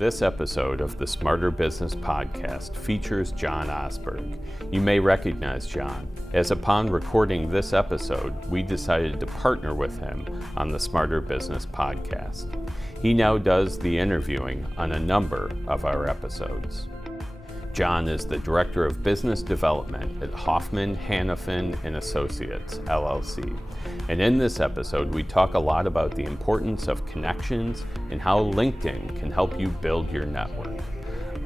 This episode of the Smarter Business Podcast features John Osberg. You may recognize John, as upon recording this episode, we decided to partner with him on the Smarter Business Podcast. He now does the interviewing on a number of our episodes. John is the Director of Business Development at Hoffman Hanafin Associates LLC. And in this episode, we talk a lot about the importance of connections and how LinkedIn can help you build your network.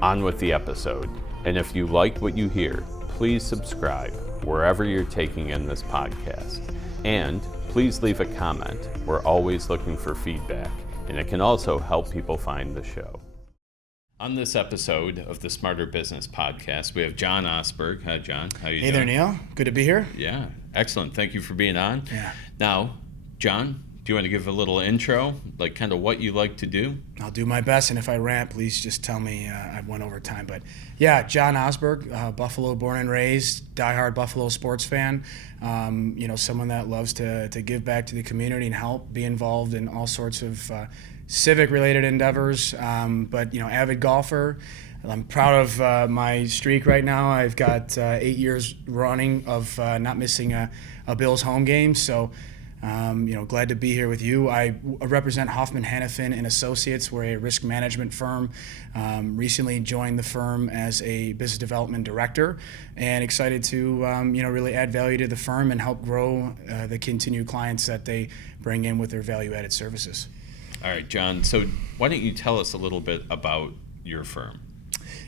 On with the episode. And if you like what you hear, please subscribe wherever you're taking in this podcast. And please leave a comment. We're always looking for feedback, and it can also help people find the show. On this episode of the Smarter Business Podcast, we have John Osberg. Hi, John. How you doing? Hey there, Neil. Good to be here. Yeah, excellent. Thank you for being on. Yeah. Now, John, do you want to give a little intro, like kind of what you like to do? I'll do my best, and if I rant, please just tell me I went over time. But yeah, John Osberg, Buffalo born and raised, diehard Buffalo sports fan. Someone that loves to give back to the community and help, be involved in all sorts of civic-related endeavors, but avid golfer. I'm proud of my streak right now. I've got 8 years running of not missing a Bills home game, so glad to be here with you. I represent Hoffman Hanafin Associates. We're a risk management firm. Recently joined the firm as a business development director, and excited to really add value to the firm and help grow the continued clients that they bring in with their value-added services. All right, John, so why don't you tell us a little bit about your firm?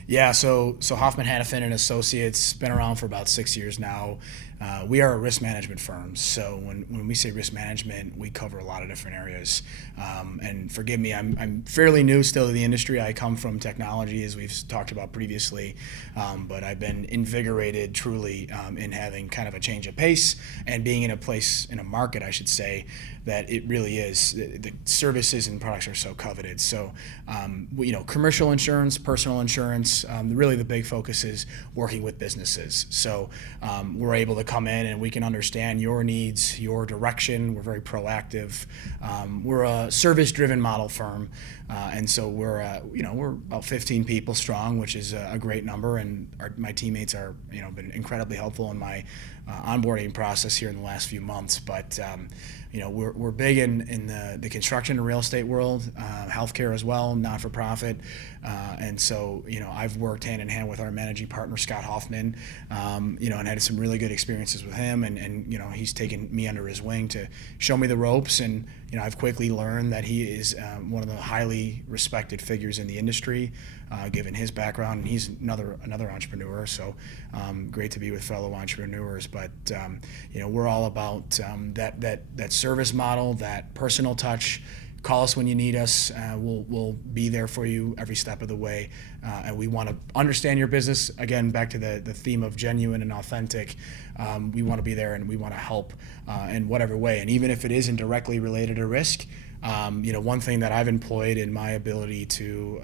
Yeah, so Hoffman Hanafin Associates been around for about 6 years now. We are a risk management firm, so when we say risk management, we cover a lot of different areas. And forgive me, I'm fairly new still to the industry. I come from technology, as we've talked about previously, but I've been invigorated truly in having kind of a change of pace and being in a market, I should say, that it really is. The services and products are so coveted. So, commercial insurance, personal insurance, really the big focus is working with businesses. So we're able to come in and we can understand your needs, your direction. We're very proactive. We're a service-driven model firm, and so we're about 15 people strong, which is a great number. And my teammates are been incredibly helpful in my onboarding process here in the last few months. But we're big in the construction and real estate world, healthcare as well, not-for-profit, and so I've worked hand in hand with our managing partner Scott Hoffman, and had some really good experiences with him, and he's taken me under his wing to show me the ropes, and I've quickly learned that he is one of the highly respected figures in the industry, given his background, and he's another entrepreneur. So great to be with fellow entrepreneurs, but we're all about that service model, that personal touch. Call us when you need us. We'll be there for you every step of the way. And we want to understand your business. Again, back to the theme of genuine and authentic. We want to be there and we want to help in whatever way. And even if it isn't directly related to risk, one thing that I've employed in my ability to,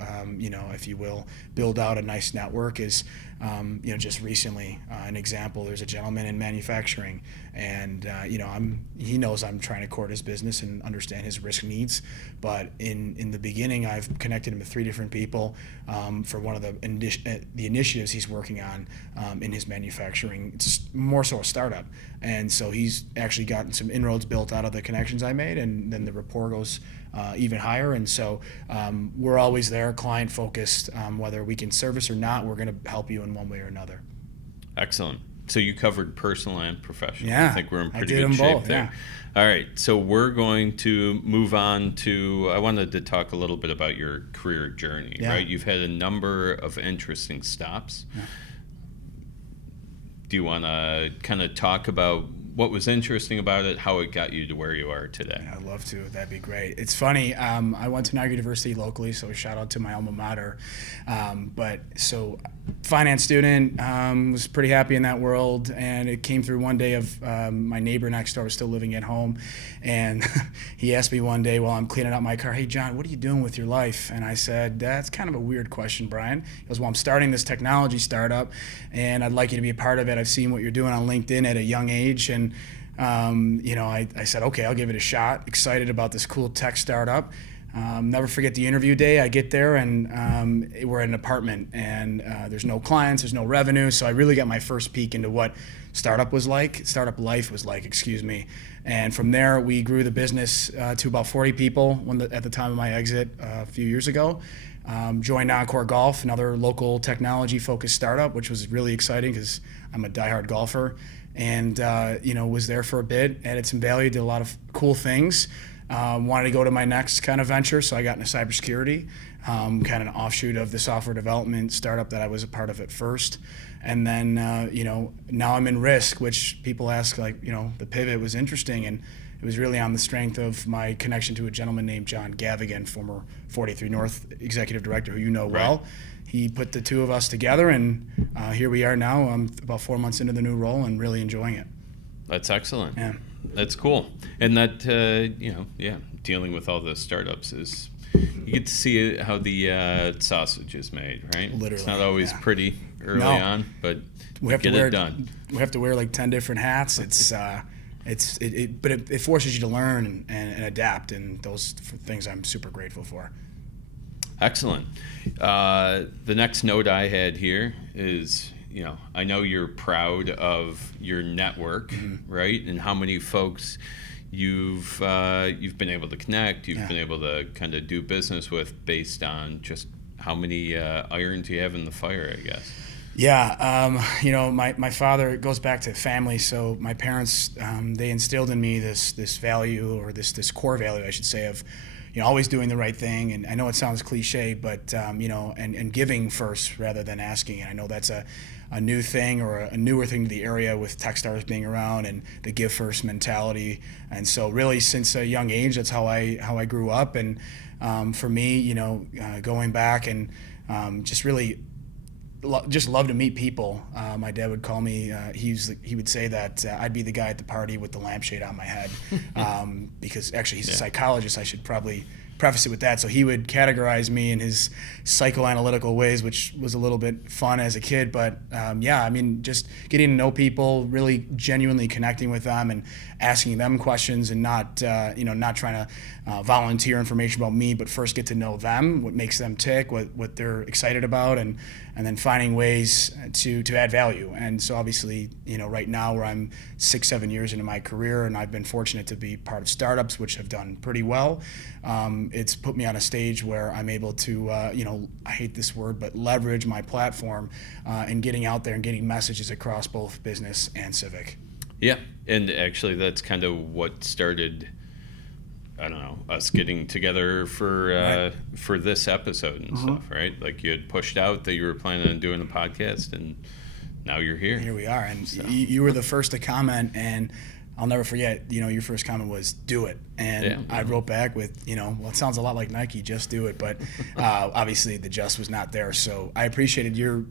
if you will, build out a nice network is, just recently, an example, there's a gentleman in manufacturing, and, he knows I'm trying to court his business and understand his risk needs. But in the beginning, I've connected him with 3 different people for one of the initiatives he's working on in his manufacturing. It's more so a startup. And so he's actually gotten some inroads built out of the connections I made, and then the rapport goes even higher. And so we're always there, client focused. Whether we can service or not, we're going to help you in one way or another. Excellent. So you covered personal and professional. Yeah, I think we're in pretty good shape both, there. Yeah. All right, so we're going to move on to, I wanted to talk a little bit about your career journey, right? You've had a number of interesting stops. Yeah. Do you want to kind of talk about what was interesting about it, how it got you to where you are today? Yeah, I'd love to. That'd be great. It's funny. I went to Niagara University locally, so shout out to my alma mater. Finance student, was pretty happy in that world, and it came through one day of my neighbor next door was still living at home, and he asked me one day while I'm cleaning out my car, "Hey, John, what are you doing with your life?" And I said, "That's kind of a weird question, Brian." He goes, "Well, I'm starting this technology startup, and I'd like you to be a part of it. I've seen what you're doing on LinkedIn at a young age, and I said, okay, I'll give it a shot. Excited about this cool tech startup. Never forget the interview day. I get there and we're in an apartment and there's no clients, there's no revenue. So I really got my first peek into what startup life was like, excuse me. And from there, we grew the business to about 40 people at the time of my exit a few years ago. Joined Encore Golf, another local technology-focused startup, which was really exciting because I'm a diehard golfer. And was there for a bit, added some value, did a lot of cool things. Wanted to go to my next kind of venture, so I got into cybersecurity, kind of an offshoot of the software development startup that I was a part of at first. And then, now I'm in risk, which people ask, the pivot was interesting, and it was really on the strength of my connection to a gentleman named John Gavigan, former 43 North executive director, who you know well. Right. He put the two of us together, and here we are now. I'm about 4 months into the new role and really enjoying it. That's excellent. Yeah. That's cool. And that, dealing with all the startups is, you get to see how the sausage is made, right? Literally. It's not always pretty early on, but get it done. We have to wear like 10 different hats. But it forces you to learn and adapt, and those things I'm super grateful for. Excellent. The next note I had here is, I know you're proud of your network, mm-hmm. right? And how many folks you've been able to connect, you've been able to kind of do business with based on just how many irons you have in the fire, I guess. Yeah, my father, it goes back to family. So my parents, they instilled in me this value, or this core value, I should say, of always doing the right thing. And I know it sounds cliche, but and giving first rather than asking. And I know that's a new thing, or a newer thing to the area with Techstars being around and the give first mentality. And so really since a young age, that's how I grew up. And for me, going back and just really just love to meet people. My dad would call me, he would say that I'd be the guy at the party with the lampshade on my head, because actually he's a psychologist. I should probably preface it with that. So he would categorize me in his psychoanalytical ways, which was a little bit fun as a kid. But just getting to know people, really genuinely connecting with them and asking them questions, and not trying to volunteer information about me, but first get to know them, what makes them tick, what they're excited about, and then finding ways to add value. And so obviously, right now where I'm 6-7 years into my career, and I've been fortunate to be part of startups which have done pretty well. It's put me on a stage where I'm able to, I hate this word, but leverage my platform in getting out there and getting messages across both business and civic. Yeah, and actually that's kind of what started, us getting together for this episode and mm-hmm. stuff, right? Like you had pushed out that you were planning on doing the podcast, and now you're here. Here we are, and so. You were the first to comment, and I'll never forget, your first comment was, do it. And I wrote back with, it sounds a lot like Nike, just do it. But obviously the just was not there. So I appreciated your,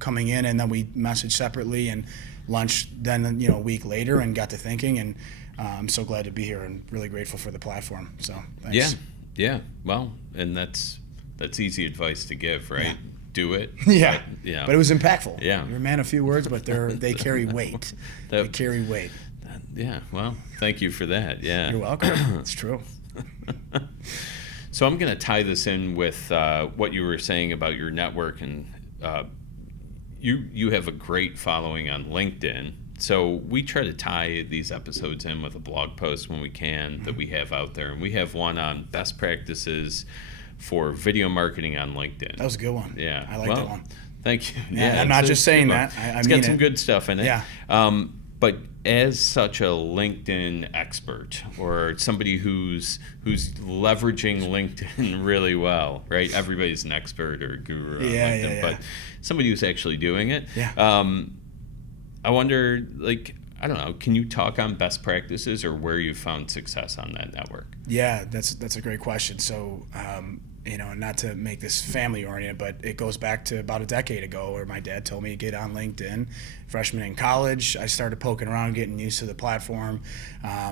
coming in, and then we messaged separately and lunch then, a week later, and got to thinking. And I'm so glad to be here and really grateful for the platform. So thanks. Yeah. Well, and that's easy advice to give, right? Yeah. Do it. Yeah. But it was impactful. Yeah. You're a man of few words, but they carry weight. They carry weight. Yeah, well, thank you for that. Yeah, you're welcome. It's true. So I'm going to tie this in with what you were saying about your network, and you have a great following on LinkedIn. So we try to tie these episodes in with a blog post when we can mm-hmm. that we have out there, and we have one on best practices for video marketing on LinkedIn. That was a good one. Yeah, I like that one. Thank you. Yeah, I'm not just saying that. It's got some good stuff in it. Yeah. But as such a LinkedIn expert, or somebody who's leveraging LinkedIn really well, right? Everybody's an expert or a guru on LinkedIn, but somebody who's actually doing it. Yeah. I wonder, can you talk on best practices or where you found success on that network? Yeah, that's a great question. So, and not to make this family oriented, but it goes back to about a decade ago where my dad told me to get on LinkedIn. Freshman in college, I started poking around, getting used to the platform.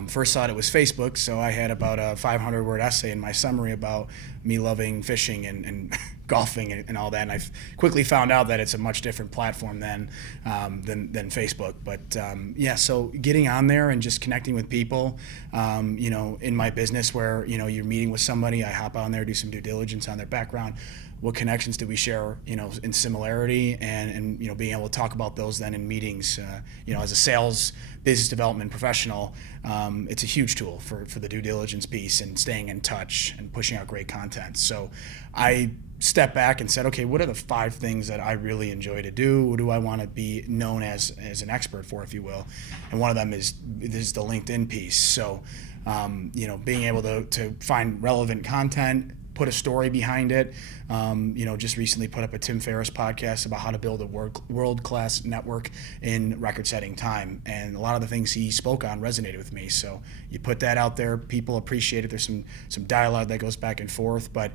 First thought it was Facebook, so I had about a 500-word essay in my summary about me loving fishing and golfing and all that. And I quickly found out that it's a much different platform than Facebook. But so getting on there and just connecting with people, in my business where you're meeting with somebody, I hop on there, do some due diligence on their background. What connections do we share, in similarity, and being able to talk about those then in meetings. As a sales, business development professional, it's a huge tool for the due diligence piece and staying in touch and pushing out great content. So I stepped back and said, okay, what are the 5 things that I really enjoy to do? What do I want to be known as an expert for, if you will? And one of them is the LinkedIn piece. So, being able to find relevant content, put a story behind it. Just recently put up a Tim Ferriss podcast about how to build a world-class network in record-setting time. And a lot of the things he spoke on resonated with me. So you put that out there, people appreciate it. There's some dialogue that goes back and forth, but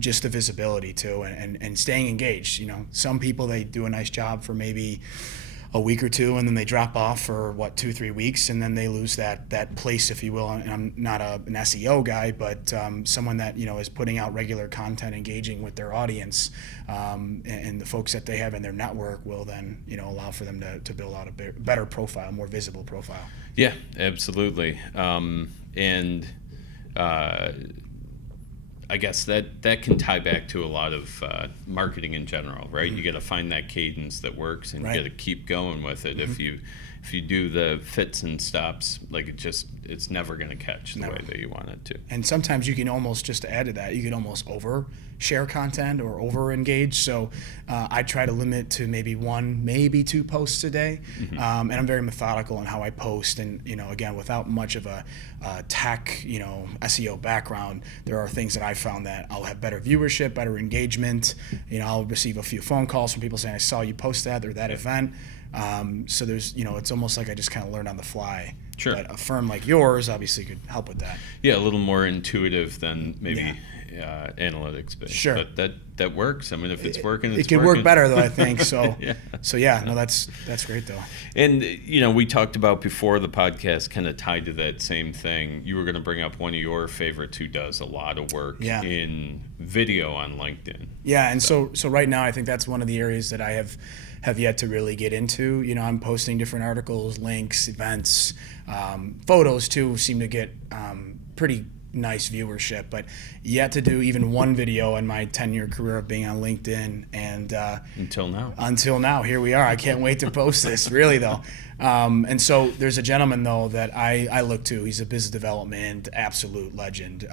just the visibility too, and staying engaged. Some people, they do a nice job for maybe a week or two, and then they drop off for 2-3 weeks, and then they lose that place, if you will. And I'm not an SEO guy, but someone that is putting out regular content, engaging with their audience, and the folks that they have in their network will then allow for them to build out a better profile, more visible profile. Yeah, absolutely. I guess that can tie back to a lot of marketing in general, right? Mm-hmm. You got to find that cadence that works, and you got to keep going with it. Mm-hmm. If you do the fits and stops, like it's never going to catch the way that you want it to. And sometimes you can almost, just to add to that, you can almost over share content or over engage. So I try to limit to maybe 1, maybe 2 posts a day. Mm-hmm. And I'm very methodical in how I post. And, again, without much of a tech, SEO background, there are things that I found that I'll have better viewership, better engagement. I'll receive a few phone calls from people saying, I saw you post that or that event. So there's, it's almost like I just kind of learned on the fly. Sure. But a firm like yours obviously could help with that. Yeah, a little more intuitive than maybe analytics based. Sure. But that works. I mean, if it's working, it's it could working. work better though, I think. So yeah. No, that's great though. And we talked about before the podcast, kind of tied to that same thing. You were going to bring up one of your favorites who does a lot of work in video on LinkedIn. Yeah, and so right now I think that's one of the areas that I have yet to really get into. I'm posting different articles, links, events, photos too seem to get pretty nice viewership, but yet to do even one video in my 10-year career of being on LinkedIn. And until now, here we are. I can't wait to post this, really though. And so there's a gentleman though that I look to. He's a business development absolute legend,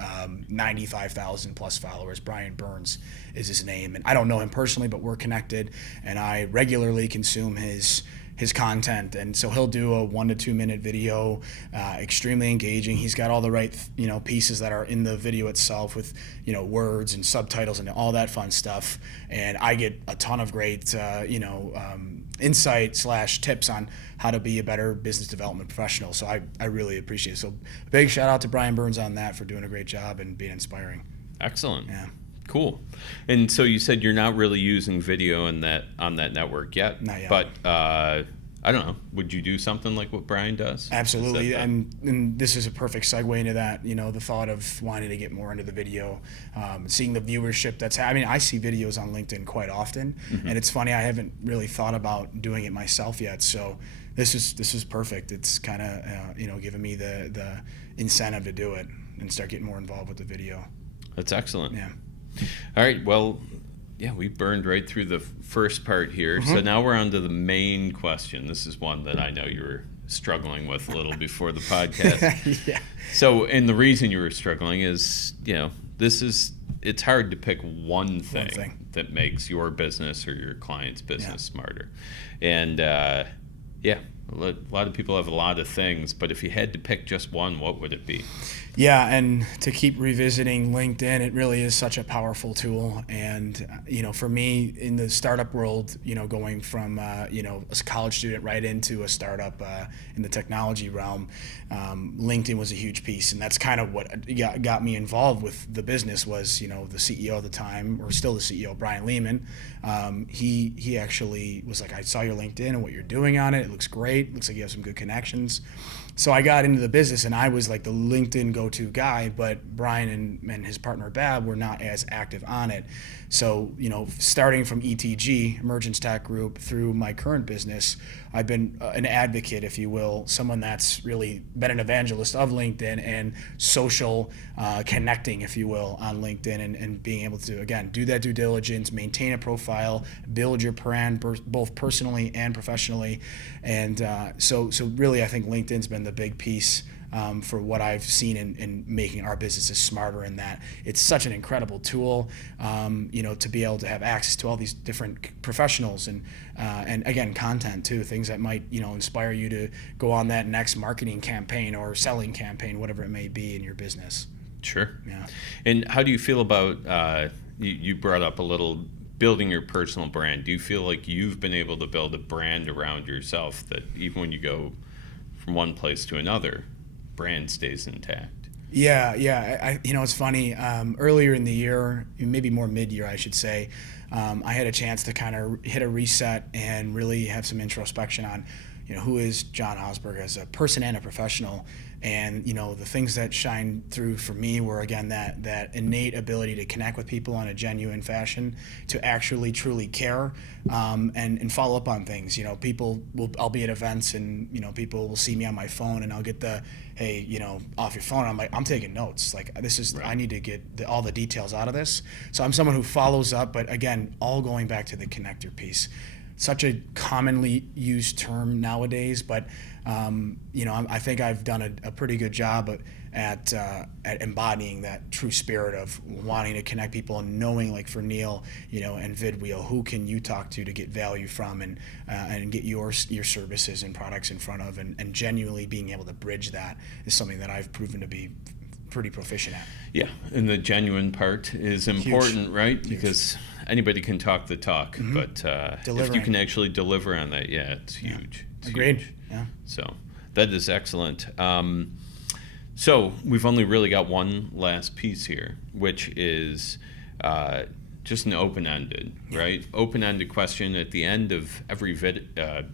95,000 plus followers. Brian Burns is his name, and I don't know him personally, but we're connected, and I regularly consume his content. And so he'll do a 1 to 2 minute video, extremely engaging. He's got all the right pieces that are in the video itself with words and subtitles and all that fun stuff, and I get a ton of great insight / tips on how to be a better business development professional. So I really appreciate it. So big shout out to Brian Burns on that for doing a great job and being inspiring. Excellent. Yeah. Cool. And so you said you're not really using video on that network yet. Not yet. But I don't know. Would you do something like what Brian does? Absolutely. And this is a perfect segue into that. The thought of wanting to get more into the video, seeing the viewership I see videos on LinkedIn quite often, mm-hmm. and it's funny, I haven't really thought about doing it myself yet. So this is perfect. It's kind of giving me the incentive to do it and start getting more involved with the video. That's excellent. Yeah. All right. Well, yeah, we burned right through the first part here. Mm-hmm. So now we're on to the main question. This is one that I know you were struggling with a little before the podcast. Yeah. So, and the reason you were struggling is, it's hard to pick one thing that makes your business or your client's business smarter. And, a lot of people have a lot of things, but if you had to pick just one, what would it be? Yeah, and to keep revisiting LinkedIn, it really is such a powerful tool. And, for me in the startup world, going from, a college student right into a startup in the technology realm, LinkedIn was a huge piece. And that's kind of what got me involved with the business was, the CEO at the time, or still the CEO, Brian Lehman. He actually was like, I saw your LinkedIn and what you're doing on it. It looks great. Looks like you have some good connections. So I got into the business, and I was like the LinkedIn go-to guy, but Brian and his partner Bab were not as active on it. So, starting from ETG, Emergence Tech Group, through my current business, I've been an advocate, if you will, someone that's really been an evangelist of LinkedIn and social connecting, if you will, on LinkedIn, and being able to, again, do that due diligence, maintain a profile, build your brand both personally and professionally. And so really, I think LinkedIn's been the big piece for what I've seen in making our businesses smarter, in that it's such an incredible tool, to be able to have access to all these different professionals and again, content too, things that might, inspire you to go on that next marketing campaign or selling campaign, whatever it may be in your business. Sure. Yeah. And how do you feel about, you brought up a little, building your personal brand? Do you feel like you've been able to build a brand around yourself that even when you go from one place to another, brand stays intact? Yeah. It's funny. Earlier in the year, maybe more mid-year, I should say, I had a chance to kind of hit a reset and really have some introspection on, who is John Osberg as a person and a professional. And, the things that shine through for me were, again, that innate ability to connect with people in a genuine fashion, to actually truly care, and follow up on things. I'll be at events and, people will see me on my phone and I'll get the, hey, off your phone. I'm like, I'm taking notes. Like, this is, right. I need to get all the details out of this. So I'm someone who follows up, but again, all going back to the connector piece. Such a commonly used term nowadays, but I think I've done a pretty good job at embodying that true spirit of wanting to connect people and knowing, like for Neil, and vidwheel, who can you talk to get value from and get your services and products in front of, and genuinely being able to bridge that is something that I've proven to be pretty proficient at. Yeah, and the genuine part is important, huge. Right? Huge. Because anybody can talk the talk, mm-hmm. but if you can actually deliver on that, it's huge. It's agreed. Huge. Yeah. So that is excellent. So we've only really got one last piece here, which is just an open-ended, right? Open-ended question at the end of every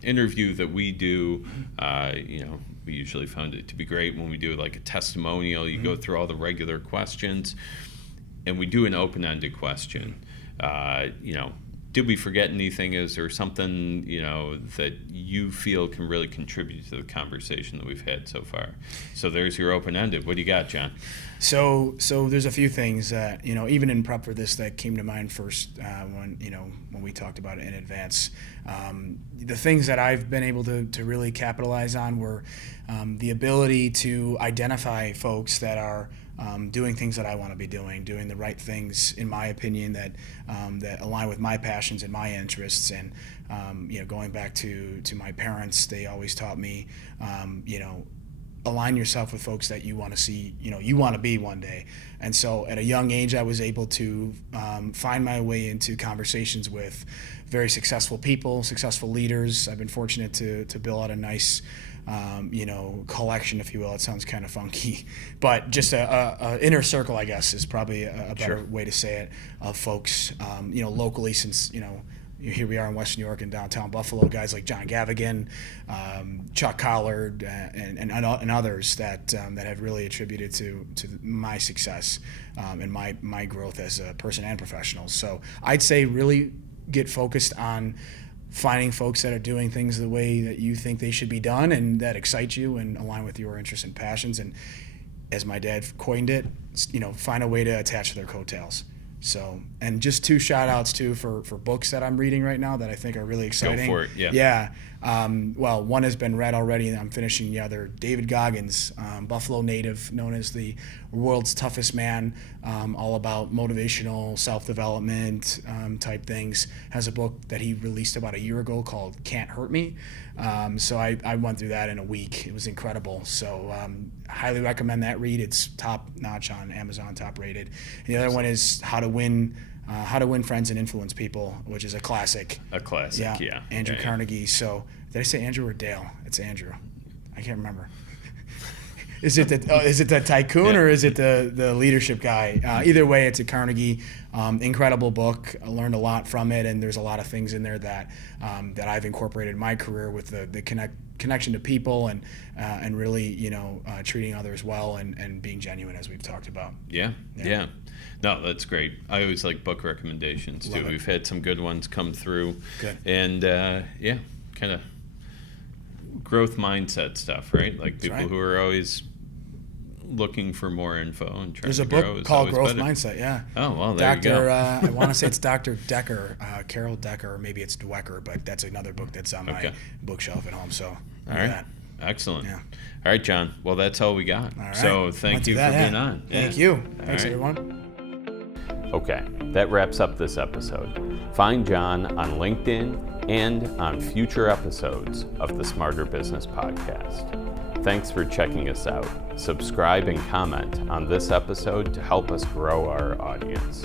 interview that we do. We usually found it to be great when we do like a testimonial. You mm-hmm. go through all the regular questions, and we do an open-ended question. Did we forget anything? Is there something, that you feel can really contribute to the conversation that we've had so far? So there's your open-ended. What do you got, John? So there's a few things that, even in prep for this, that came to mind first when we talked about it in advance. The things that I've been able to really capitalize on were the ability to identify folks that are doing things that I want to be doing the right things, in my opinion, that align with my passions and my interests. And going back to my parents, they always taught me, align yourself with folks that you want to see, you want to be one day. And so at a young age, I was able to find my way into conversations with very successful people, successful leaders. I've been fortunate to build out a nice collection, if you will. It sounds kind of funky, but just a inner circle, I guess, is probably a better way to say it, of folks, locally, since, here we are in Western New York and downtown Buffalo, guys like John Gavigan, Chuck Collard, and others that have really attributed to my success and my growth as a person and professional. So I'd say really get focused on finding folks that are doing things the way that you think they should be done and that excite you and align with your interests and passions. And as my dad coined it, find a way to attach to their coattails. So, and just 2 shout outs too for books that I'm reading right now that I think are really exciting. Go for it. Yeah. Yeah. Well, one has been read already, and I'm finishing the other. David Goggins, Buffalo native, known as the world's toughest man, all about motivational self-development type things, has a book that he released about a year ago called Can't Hurt Me. So I went through that in a week. It was incredible. So highly recommend that read. It's top notch on Amazon, top rated. And the other one is How to Win Friends and Influence People, which is a classic. Yeah. Andrew Carnegie. So did I say Andrew or Dale? It's Andrew. I can't remember. Is it the tycoon or is it the leadership guy? Either way, it's a Carnegie. Incredible book. I learned a lot from it, and there's a lot of things in there that I've incorporated in my career with the connection to people and really treating others well and being genuine, as we've talked about. Yeah. No, that's great. I always like book recommendations too. We've had some good ones come through. Good. And kind of growth mindset stuff, right? Like people who are always looking for more info and trying There's to grow. There's a book called Growth Mindset, yeah. Oh, well, there you go. I want to say it's Dr. Decker, Carol Decker, or maybe it's Dwecker, but that's another book that's on my bookshelf at home. So, all right. That. Excellent. Yeah. All right, John. Well, that's all we got. All right. So thank you for being on. Thank you. Thanks, everyone. Okay, that wraps up this episode. Find John on LinkedIn and on future episodes of the Smarter Business Podcast. Thanks for checking us out. Subscribe and comment on this episode to help us grow our audience.